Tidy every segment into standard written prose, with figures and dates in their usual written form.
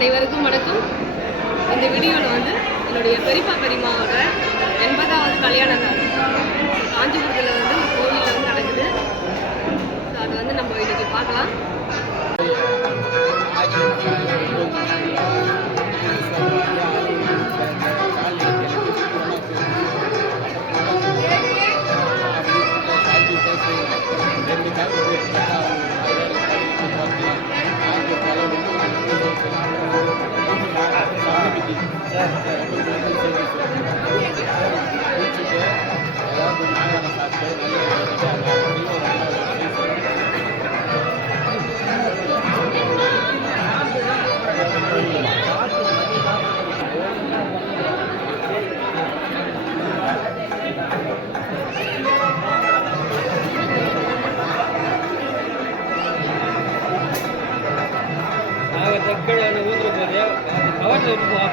அனைவருக்கும் வணக்கம். இந்த வீடியோவில் வந்து என்னுடைய பெரியப்பா பெரியம்மாவோட 80வது கல்யாண நாள் காஞ்சிபுரத்தில் வந்து ஒரு கோவிலில் வந்து நடக்குது. ஸோ அதை வந்து நம்ம இன்னைக்கு பார்க்கலாம்.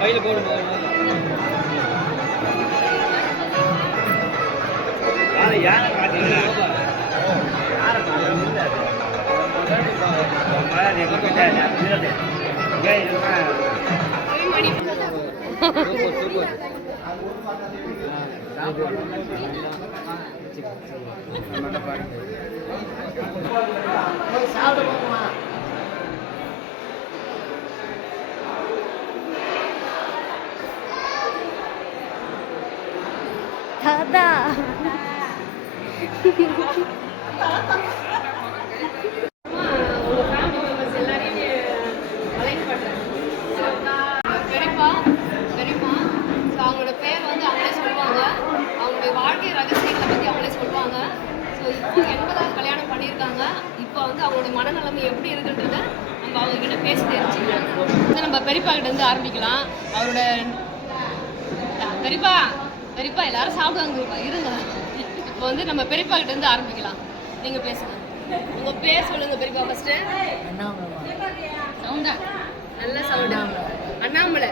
பையில போடு யாரை பார்த்தீங்கன்னா தாத்தா அவங்களோட பேர் வந்து அவங்களே சொல்லுவாங்க, அவங்களுடைய வாழ்க்கை ரகசியங்களை பற்றி அவங்களே சொல்லுவாங்க. ஸோ இப்போ 80வது கல்யாணம் பண்ணியிருக்காங்க. இப்போ வந்து அவங்களுடைய மனநிலைமை எப்படி இருக்குன்றத நம்ம அவங்க கிட்ட பேசி தெரிஞ்சுக்கலாம். நம்ம பெரியப்பா கிட்ட இருந்து ஆரம்பிக்கலாம். அவரோட பெரியப்பா எல்லாரும் சாப்பிடுவாங்க, இருங்க. இப்போ வந்து நம்ம பெரியப்பா கிட்ட இருந்து ஆரம்பிக்கலாம். நீங்க பேசுங்க, உங்க பேர் சொல்லுங்க பெரியப்பா. ஃபர்ஸ்ட் சவுண்டா, நல்ல சவுண்டா. அண்ணாமலை.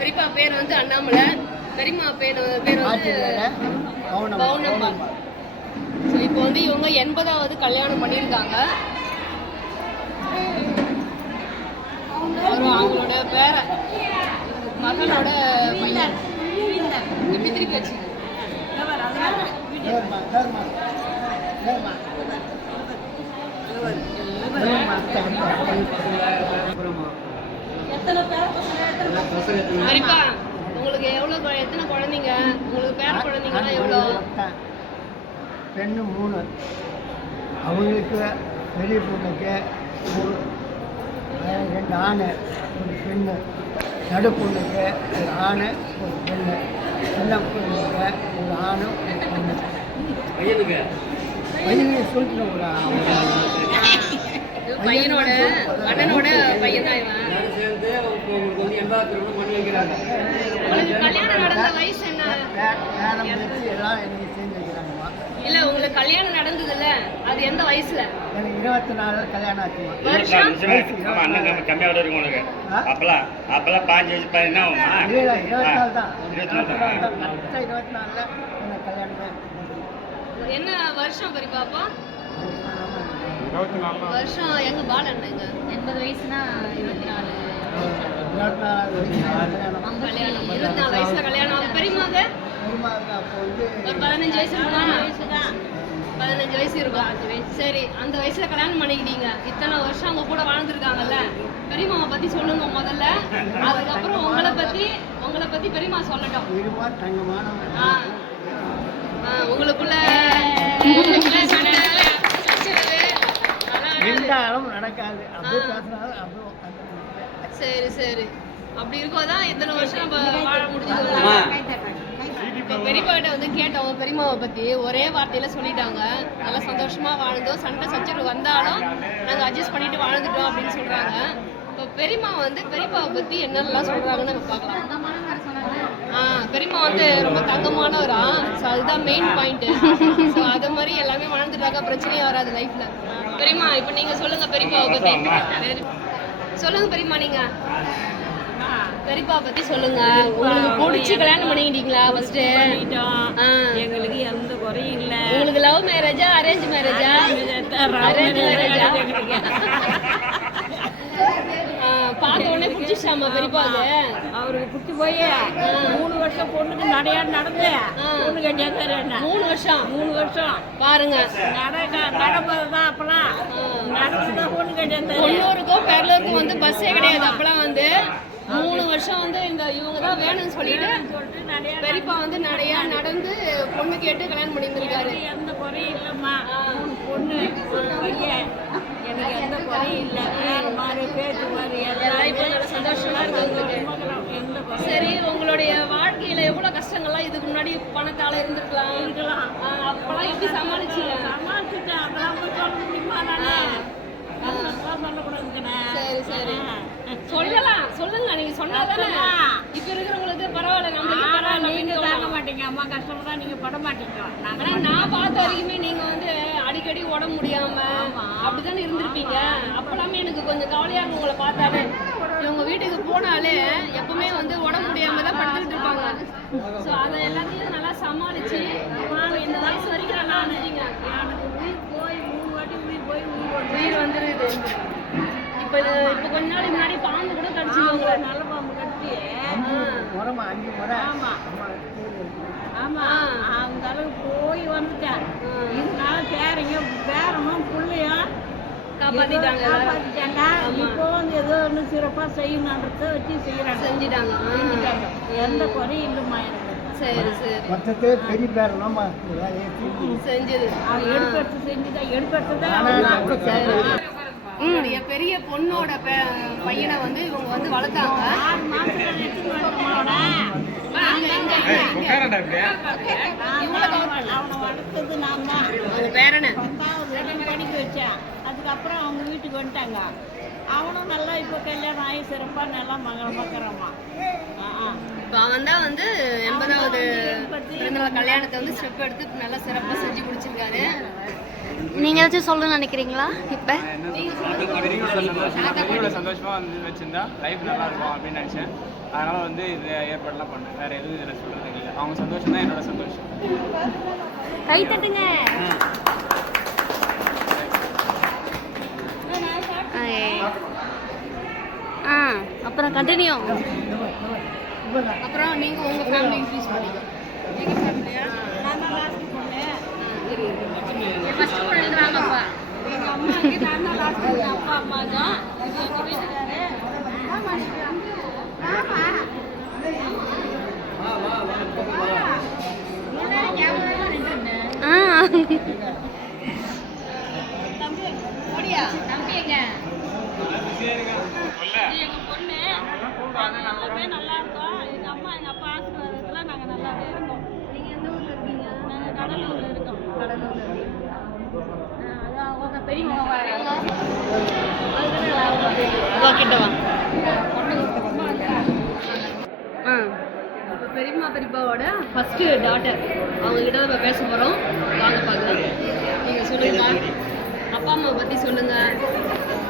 பெரியப்பா பேர் வந்து அண்ணாமலை, பெரியம்மா பேர் வந்து பவுனம்மா. ஸோ இப்போ வந்து இவங்க 80வது கல்யாணம் பண்ணியிருக்காங்க. அவங்களோட பேர மகனோட பையன் எப்படி திருப்பி வச்சு சரிப்பா. உங்களுக்கு எத்தனை குழந்தைங்க? உங்களுக்கு பேர குழந்தைங்கலாம் எவ்வளோ? பெண்ணு 3, அவங்களுக்கு பெரிய பொண்ணுக்கு 2 ஆண் 1 பெண்ணு, நடு பொண்ணுக்கு 1 ஆண் 1 பெண்ணு, சின்ன பொண்ணுக்கு 1 ஆண் 1 பெண்ணு. பையனுக்கு சொல்லிட்டு பையனோட அண்ணனோட பையன் தான் இவன். உங்களுக்கு கல்யாணம் நடந்த வயசு என்ன? எல்லாம் எனக்கு செஞ்சு வைக்கிறாங்கம்மா. இல்ல, உங்களுக்கு கல்யாணம் நடந்ததுல அது எந்த வயசுல? எனக்கு 24 கல்யாணம் ஆச்சுமா. வருஷம் கம்மியாக இருக்கும் உனக்கு. அப்பெல்லாம் 5 வயசு பையன் என்ன ஆகுமா? 24 தான். 24ல எனக்கு கல்யாணமே. என்ன வருஷம் பெரியப்பா? வருஷம் எங்க பாலண்ணங்க 80 வயசுனா 24 கல்யாணம். 24 வயசுல கல்யாணம். பெரியமாங்க அப்போ வந்து ஒரு 15 வயசு இருக்குமா? 15 வயசு இருக்கும். சரி, அந்த வயசுல கல்யாணம் பண்ணிக்கிட்டீங்க. இத்தனை வருஷம் அவங்க கூட வாழ்ந்துருக்காங்கல்ல. பெரியம்மாவை பத்தி சொல்லுங்க முதல்ல, அதுக்கப்புறம் உங்களை பத்தி பெரியம்மா சொல்லட்டும். உங்களுக்குள்ள நடக்காது. சரி, அப்படி இருக்கோதான் இத்தனை வருஷம் நம்ம வாழ முடிஞ்சது. பெரியப்பா கிட்ட வந்து கேட்டோம் பெரியம்மாவை பத்தி, ஒரே வார்த்தையில சொல்லிட்டாங்க, நல்லா சந்தோஷமா வாழ்ந்தோம், சண்டை சச்சரவு வந்தாலும் நாங்க அட்ஜஸ்ட் பண்ணிட்டு வாழ்ந்துட்டோம் அப்படின்னு சொல்றாங்க. இப்போ பெரியம்மா வந்து பெரியப்பாவை பத்தி என்னெல்லாம் சொல்றாங்கன்னு நம்ம பார்க்கலாம். பெரியம்மா வந்து ரொம்ப தங்கமானவரா. ஸோ அதுதான் மெயின் பாயிண்ட். ஸோ அது மாதிரி எல்லாமே வாழ்ந்துட்டாங்க, பிரச்சனையே வராது லைஃப்ல. பெரியம்மா இப்போ நீங்க சொல்லுங்க பெரியப்பாவை பத்தி. சொல்லுங்க பெரியம்மா, நீங்க பெரியப்பா பத்தி சொல்லுங்க. உங்களுக்கு பிடிச்சி கல்யாணம் பண்ணிக்கிட்டீங்களா? ஃபர்ஸ்ட் எங்களுக்கு எந்த குறையும் இல்லை. உங்களுக்கு லவ் மேரேஜா அரேஞ்ச் மேரேஜா? அரேஞ்ச் மேரேஜா? பிடிச்சாமா பெரியப்பாக்கு அவருக்கு குட்டி போய் 3 வருஷம் பொண்ணுக்கு நடையா நடந்து பொண்ணு கட்டியாந்தாரு என்ன 3 வருஷம் 3 வருஷம் பாருங்க. நடப்பதுதான் அப்பெல்லாம் நடந்துதான் பொண்ணு கட்டியாந்தாரு. கொன்னூருக்கும் பெரலூருக்கும் வந்து பஸ்ஸே கிடையாது. அப்பெல்லாம் வந்து 3 வருஷம் வந்து இந்த இவங்க தான் வேணும்னு சொல்லிட்டு பெரியப்பா வந்து நடையா நடந்து பொண்ணு கேட்டு கல்யாணம் பண்ணியிருந்திருக்காரு. எந்த குறையும் இல்லைம்மா. 3 பொண்ணு ஒரு பையன். எனக்கு எந்த குறையும் இல்லை. வேறு மாதிரி பேச்சு மாதிரி எல்லாம் இப்போ நல்ல சந்தோஷமா இருக்கு உங்களுக்கு. எந்த குறையும் சரி, உங்களுடைய வாழ்க்கையில எவ்வளவு கஷ்டங்கள்லாம் இதுக்கு முன்னாடி பணத்தால இருந்திருக்கலாம் இருக்கலாம். அப்பெல்லாம் எப்படி சமாளிச்சீங்க? சமாளிச்சுட்டேன். அதெல்லாம் போய் சொல்ல முடியுமா நானு? அதெல்லாம் சொல்லக்கூடாதுங்கண்ணே. சரி சரி சொல்லலாம், சொல்லுங்க. நீங்க சொன்னாதானே இப்ப இருக்கிறவங்களுக்கு பரவாயில்ல, நம்மளுக்கு பரவாயில்ல. நீங்க தாங்க மாட்டீங்க. அம்மா கஷ்டம்தான் நீங்க பட மாட்டீங்க. ஆனா நான் பார்த்த வரைக்குமே நீங்க வந்து அடிக்கடி உடம்பு முடியாம அப்படித்தானே இருந்திருப்பீங்க. அப்பெல்லாமே எனக்கு கொஞ்சம் கவலையா இருக்கும் உங்களை பார்த்தாலே. இவங்க வீட்டுக்கு போனாலே எப்பவுமே வந்து உடம்பு முடியாம தான் படுத்துக்கிட்டு இருப்பாங்க. ஸோ அதை எல்லாத்தையும் நல்லா சமாளிச்சு இந்த வயசு வரைக்கும் நல்லா இருந்தீங்க. எனக்கு உயிர் போய் 3 வாட்டி உயிர் போய் உயிர் வந்துருது. இப்போ கொஞ்ச நாள் முன்னாடி பாம்பு கூட கடிச்சுக்கோங்க. நல்ல பாம்பு கட்டி. முறைமா 5 முறை ஆமா ஆமா அந்த அளவுக்கு போய் வந்துட்டேன். இதனால பேரமும் பிள்ளையும் காப்பாத்திட்டாங்க. இப்போ வந்து ஏதோ ஒன்று சிறப்பா செய்யணுன்றத வச்சு செய்யறாங்க. செஞ்சுட்டாங்க. எந்த குறையும் இல்லைம்மா எனக்கு. சரி சரி மொத்தத்தில் பெரிய பேரலாமா செஞ்சது எடுப்பெடுத்து செஞ்சுதான் எடுப்பெடுத்துதான். உங்களுடைய பெரிய பொண்ணோட பையனை வந்து இவங்க வந்து வளர்த்தாங்க. 6 மாசத்துல எடுத்துட்டு வந்துட்டோம்மா. அவனை வளர்த்தது நான் தான். அவங்க பேரனை 10வது படிக்க வச்சேன். அதுக்கப்புறம் அவங்க வீட்டுக்கு வந்துட்டாங்க. அவனும் நல்லா இப்போ கல்யாணம் ஆகி சிறப்பா நல்லா மகரமாக்குறாமா. இப்போ அவன் தான் வந்து 80வது பிறந்தநாள் கல்யாணத்தை வந்து ஸ்டெப் எடுத்து நல்லா சிறப்பாக செஞ்சு குடிச்சிருக்காரு. நீங்க ஏதாச்சும் சொல்லணும்னு நினைக்கிறீங்களா? இப்போ சந்தோஷமா வந்து வச்சிருந்தா லைஃப் நல்லா இருக்கும் அப்படின்னு நினைச்சேன். அதனால வந்து இது ஏற்பாடுலாம் பண்ணேன். வேற எதுவும் இதில் சொல்றது இல்லை. அவங்க சந்தோஷம் தான் என்னோட சந்தோஷம். கை தட்டுங்க. அப்புறம் கண்டினியூ. அப்புறம் நீங்க உங்க ஃபேமிலி இன்க்ரீஸ் பண்ணிக்கோ. எங்க ஃபேமிலியா நான் தான் லாஸ்ட் பொண்ணு. ஃபர்ஸ்ட் பொண்ணு எழுதுறாங்கப்பா. எங்க அம்மாக்கு நான் தான் லாஸ்ட் பொண்ணு. அப்பா அம்மா தான். எங்க வீட்டுக்காரு ஓடியா தம்பி எங்க? எங்க பொண்ணு. எல்லாமே நல்லா இருக்கும். எங்க அம்மா எங்க அப்பா ஆசீர்வாதத்துல நாங்க நல்லாவே இருக்கோம். நீங்க எந்த ஊர்ல இருக்கீங்க? நாங்க கடலூர்ல இருக்கோம். கடலூர்ல இருக்கீங்க. அதான் அவங்க பெரியவங்க வராங்க. கிட்ட வா. இப்போ பெரியம்மா பெரியப்பாவோட ஃபர்ஸ்ட் டாட்டர் அவங்க கிட்ட தான் இப்போ பேச போகிறோம். வாங்க பார்க்கலாம். நீங்கள் சொல்லுங்க, அப்பா அம்மாவை பற்றி சொல்லுங்க.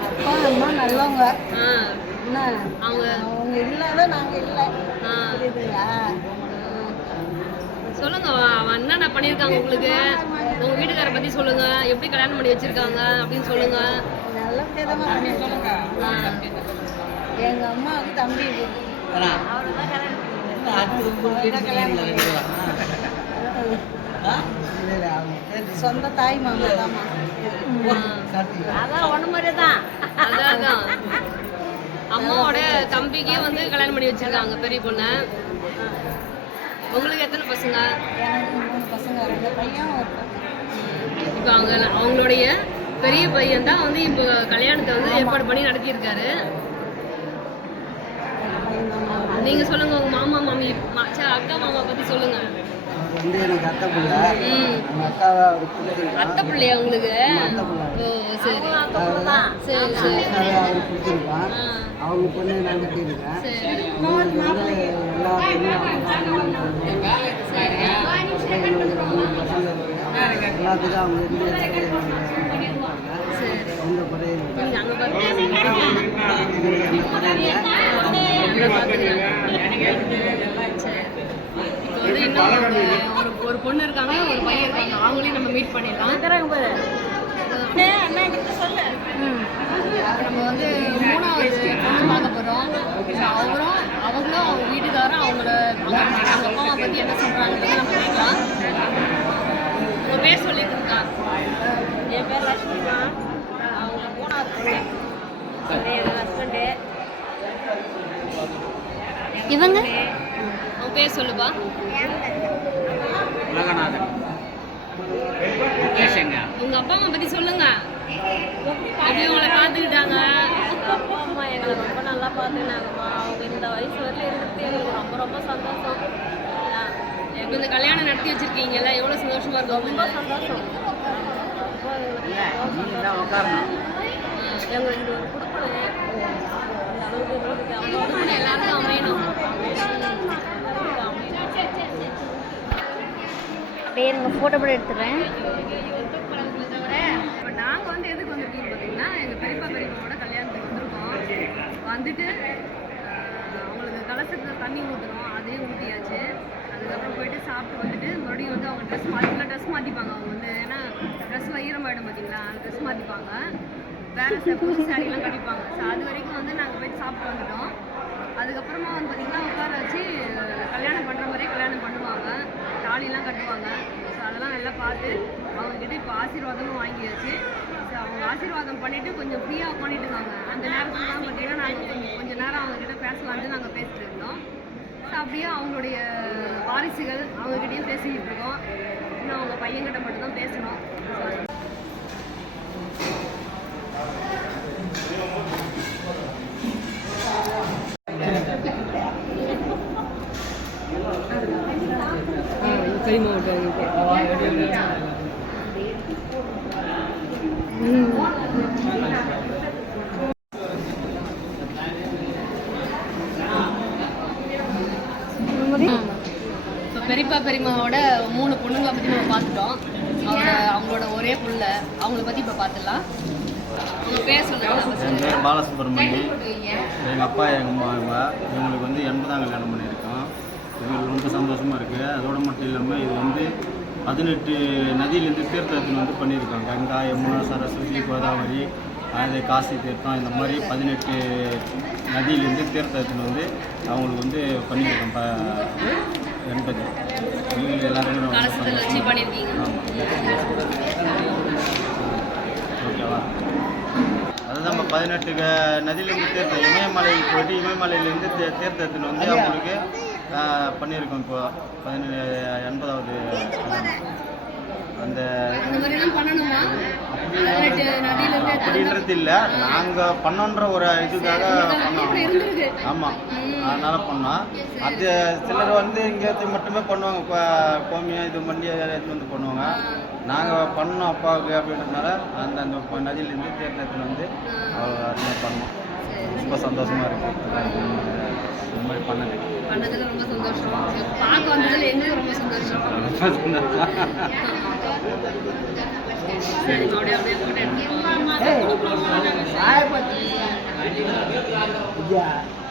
அப்பா அம்மா நல்லவங்க. என்ன அவங்க அவங்க இல்லாத நாங்கள் இல்லை. புரியுதுங்களா? சொல்லுங்க, அவன் என்னென்ன பண்ணியிருக்காங்க உங்களுக்கு? உங்கள் வீட்டுக்காரை பற்றி சொல்லுங்க. எப்படி கல்யாணம் பண்ணி வச்சிருக்காங்க அப்படின்னு சொல்லுங்க. நல்லபடியாக தான் பண்ணி சொல்லுங்க. எங்கள் அம்மாவுக்கு தம்பி இருக்கு. சொந்த தாய் மாமா தான்மா. அதான் ஒன்று மாதிரி தான். அதான் அம்மாவோட தம்பிக்கே வந்து கல்யாணம் பண்ணி வச்சிருக்காங்க பெரிய பொண்ணை. உங்களுக்கு எத்தனை பசங்க? எனக்கு 3 பசங்க, 2 பையன் ஒரு பொண்ணு. இப்போ அவங்களுடைய பெரிய பையன் தான் வந்து இப்போ கல்யாணத்தை வந்து ஏற்பாடு பண்ணி நடத்தியிருக்காரு. நீங்க சொல்லுங்க, உங்க மாமா மாமி அக்கா மாமா பத்தி சொல்லுங்க. வந்து எனக்கு அத்தை பிள்ளை. அவங்க அக்காவை அத்தை பிள்ளையா உங்களுக்கு? ஓ சரி சரி சரி. அவருக்கு பிடிச்சிருப்பான். அவங்க பொண்ணு நான் கட்டியிருக்கேன். சரி வந்து எல்லா எல்லாத்துக்கும் அவங்க இருந்து சரி. எந்த குறையும் இல்லை. நீங்க அங்க பாருங்க. வந்து இன்னும் ஒரு பொண்ணு இருக்காங்க, ஒரு பையன் இருக்காங்க. அவங்களையும் நம்ம மீட் பண்ணிடலாம். அண்ணா கிட்ட சொல்லு. இப்போ நம்ம வந்து 3வது பொண்ணு பார்க்க போகிறோம். பற்றி என்ன சொல்கிறாங்கன்றதை நம்ம கேட்கலாம். உங்கள் பேர் சொல்லியிருக்கா? என் பேர் லட்சுமிமா. அவங்க 3வது பொண்ணு. எங்கள் ஹஸ்பண்டு. இவங்க உன் பேர் சொல்லுப்பா. உலகநாதன். முகேஷங்க. உங்கள் அப்பா அம்மா பற்றி சொல்லுங்க. எப்படி உங்களை பார்த்துக்கிட்டாங்க? அப்பா அம்மா எங்களை ரொம்ப நல்லா பார்த்துக்கினாங்கம்மா. அவங்க இந்த வயசு வரையிலும் இருக்கிறது எங்களுக்கு ரொம்ப ரொம்ப சந்தோஷம். இப்போ இந்த கல்யாணம் நடத்தி வச்சிருக்கீங்கல்ல, எவ்வளோ சந்தோஷமா இருக்கும்? ரொம்ப சந்தோஷம். ரொம்ப எங்களுக்கு இது ஒரு கொடுக்கணும். அந்த அளவுக்கு எங்களுக்கு குடும்பம் எல்லாருக்கும் அமையணும். அப்படியே உங்கள் ஃபோட்டோ கூட எடுத்துடுறேன். இப்போ நாங்கள் வந்து எதுக்கு வந்திருக்கோம்னு பார்த்தீங்கன்னா, எங்கள் பெரியப்பாவோட கல்யாணத்துக்கு வந்திருக்கோம். வந்துட்டு அவங்களுக்கு கலசத்தில் தண்ணி ஊற்றுறோம், அதையும் ஊற்றியாச்சு. அதுக்கப்புறம் போயிட்டு சாப்பிட்டு வந்துட்டு மறுபடியும் வந்து அவங்க ட்ரெஸ் மாற்றிப்பாங்க. அவங்க வந்து ஏன்னா ட்ரெஸ்ஸில் ஈரமாயிடும் பார்த்தீங்களா, அந்த ட்ரெஸ் மாற்றிப்பாங்க. வேறு புது சாரீலாம் கட்டிப்பாங்க. ஸோ அது வரைக்கும் வந்து நாங்கள் போயிட்டு சாப்பிட்டு வந்துட்டோம். அதுக்கப்புறமா வந்து பார்த்திங்கன்னா உட்கார வச்சு கல்யாணம் பண்ணுற மாதிரியே கல்யாணம் பண்ணுவாங்க. தாலிலாம் கட்டுவாங்க. ஸோ அதெல்லாம் நல்லா பார்த்து அவங்கக்கிட்ட இப்போ ஆசீர்வாதமும் வாங்கியாச்சு. ஸோ அவங்க ஆசீர்வாதம் பண்ணிவிட்டு கொஞ்சம் ஃப்ரீயாக உட்காந்துட்டு இருந்தாங்க. அந்த நேரத்தில் தான் பார்த்திங்கன்னா நாங்கள் கொஞ்சம் நேரம் அவங்கக்கிட்ட பேசலான்ட்டு நாங்கள் பேசிட்டு இருந்தோம். ஸோ அப்படியே அவங்களுடைய வாரிசுகள் அவங்கக்கிட்டையும் பேசிக்கிட்டு இருக்கோம். இன்னும் அவங்க பையன்கிட்ட மட்டும்தான் பேசணும். இப்போ பெரியப்பா பெரியம்மாவோட 3 பொண்ணுங்களை பற்றி நம்ம பார்த்துட்டோம். அவங்களோட ஒரே புள்ள அவங்கள பற்றி இப்போ பார்த்துடலாம். அவங்க பேர் சொல்லுங்கள். என் பேர் பாலசுப்ரமணி. எங்கள் அப்பா எங்கள் அம்மா இவங்களுக்கு வந்து 80ஆம் கல்யாணம் பண்ணியிருக்கோம். எங்களுக்கு ரொம்ப சந்தோஷமாக இருக்குது. அதோடு மட்டும் இல்லாமல் இது வந்து 18 நதியிலேருந்து தீர்த்தத்தின் வந்து பண்ணியிருக்கோம். கங்கா, யமுனா, சரஸ்வதி, கோதாவரி, அது காசி தீர்த்தம், இந்த மாதிரி 18 நதியிலேருந்து தீர்த்தத்தின் வந்து அவங்களுக்கு வந்து பண்ணியிருக்கோம். 80 இவங்களுக்கு எல்லாருமே ரொம்ப ஓகேவா? அதுதான் நம்ம 18 நதியிலேருந்து தீர்த்தம் இமயமலைக்கு போயிட்டு இமயமலையிலேருந்து தீர்த்தத்தின் வந்து அவங்களுக்கு பண்ணியிருக்கோம். இப்போ 80வது அந்த அப்படின்றது இல்லை, நாங்கள் பண்ணோன்ற ஒரு இதுக்காக பண்ணோம். ஆமாம், அதனால் பண்ணோம். அது சிலர் வந்து இங்கே மட்டுமே பண்ணுவாங்க. கோமியம் இது பண்ணி எடுத்து வந்து பண்ணுவாங்க. நாங்கள் பண்ணோம் அப்பாவுக்கு அப்படின்றதுனால அந்த நதியிலேருந்து தேர்தத்தில் வந்து அது பண்ணோம். ரொம்ப சந்தோஷமாக இருக்குது இந்த மாதிரி பண்ணதில் ரொம்ப சந்தோஷம். பார்க்க வந்ததில் எங்களுக்கு ரொம்ப சந்தோஷம். சரி, அப்படியே போட்டோ எடுத்துக்கலாம்.